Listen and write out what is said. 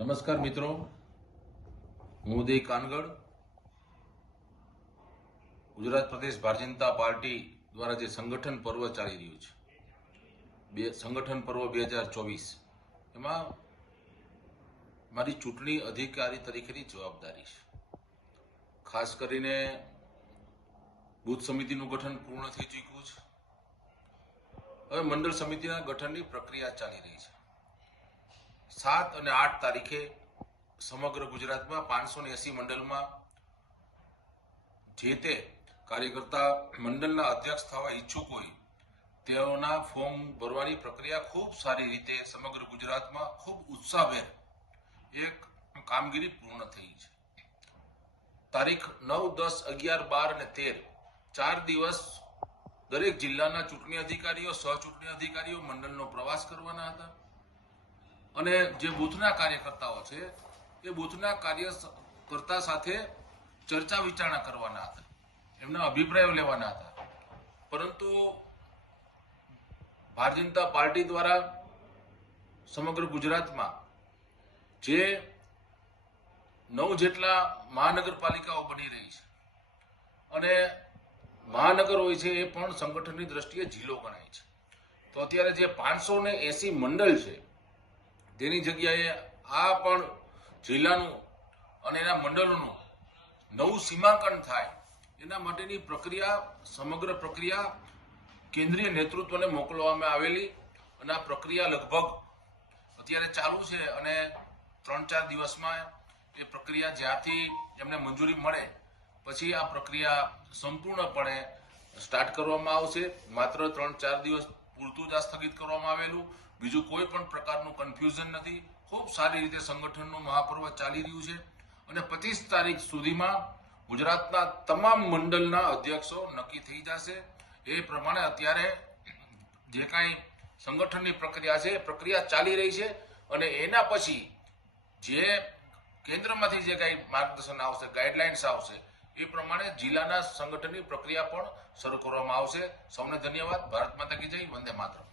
નમસ્કાર મિત્રો, હું ઉદય કાનગડ ગુજરાત પ્રદેશ ભારતીય જનતા પાર્ટી દ્વારા જે સંગઠન પર્વ ચાલી રહ્યું છે, સંગઠન પર્વ 2024, એમાં મારી ચૂંટણી અધિકારી તરીકેની જવાબદારી છે. ખાસ કરીને બૂથ સમિતિનું ગઠન પૂર્ણ થઈ ચૂક્યું છે. હવે મંડળ સમિતિના ગઠનની પ્રક્રિયા ચાલી રહી છે. 7 અને 8 તારીખે સમગ્ર ગુજરાતમાં 580 મંડળમાં જે તે કાર્યકર્તા મંડળના અધ્યક્ષ થવા ઈચ્છુક હોય તેઓના ફોર્મ ભરવાની પ્રક્રિયા ખૂબ સારી રીતે સમગ્ર ગુજરાતમાં ખૂબ ઉત્સાહભેર એક કામગીરી પૂર્ણ થઈ છે. તારીખ 9, 10, 11, 12 અને 13 4 દિવસ દરેક જિલ્લાના ચૂંટણી અધિકારીઓ, સહચૂંટણી અધિકારીઓ મંડળનો પ્રવાસ કરવાના હતા અને જે બૂથના કાર્યકર્તાઓ છે એ બૂથના કાર્યકર્તા સાથે ચર્ચા વિચારણા કરવાના હતા, એમના અભિપ્રાયો લેવાના હતા. પરંતુ ભારતીય જનતા પાર્ટી દ્વારા સમગ્ર ગુજરાતમાં જે 9 જેટલા મહાનગરપાલિકાઓ બની રહી છે અને મહાનગર હોય છે એ પણ સંગઠનની દ્રષ્ટિએ જિલ્લો ગણાય છે, તો અત્યારે જે 580 મંડળ છે તેની જગ્યાએ આ પણ જિલ્લાનું અને એના મંડળોનું નવું સીમાંકન થાય એના માટેની પ્રક્રિયા, સમગ્ર પ્રક્રિયા કેન્દ્રીય નેતૃત્વને મોકલવામાં આવેલી અને આ પ્રક્રિયા લગભગ અત્યારે ચાલુ છે અને 3-4 દિવસમાં એ પ્રક્રિયા જ્યાંથી એમને મંજૂરી મળે પછી આ પ્રક્રિયા સંપૂર્ણપણે સ્ટાર્ટ કરવામાં આવશે. માત્ર 3-4 દિવસ પૂરતું જ આ સ્થગિત કરવામાં આવેલું, બીજું કોઈ પણ પ્રકારનું કન્ફ્યુઝન નથી. ખૂબ સારી રીતે સંગઠનનું મહાપર્વ ચાલી રહ્યું છે અને 25 તારીખ સુધીમાં ગુજરાતના તમામ મંડળના અધ્યક્ષો નક્કી થઈ જશે. એ પ્રમાણે અત્યારે જે કાંઈ સંગઠનની પ્રક્રિયા છે એ પ્રક્રિયા ચાલી રહી છે અને એના પછી જે કેન્દ્રમાંથી જે કાંઈ માર્ગદર્શન આવશે, ગાઈડલાઇન્સ આવશે એ પ્રમાણે જિલ્લાના સંગઠનની પ્રક્રિયા પણ શરૂ કરવામાં આવશે. સૌને ધન્યવાદ. ભારત માતા કી જય. વંદે માતરમ.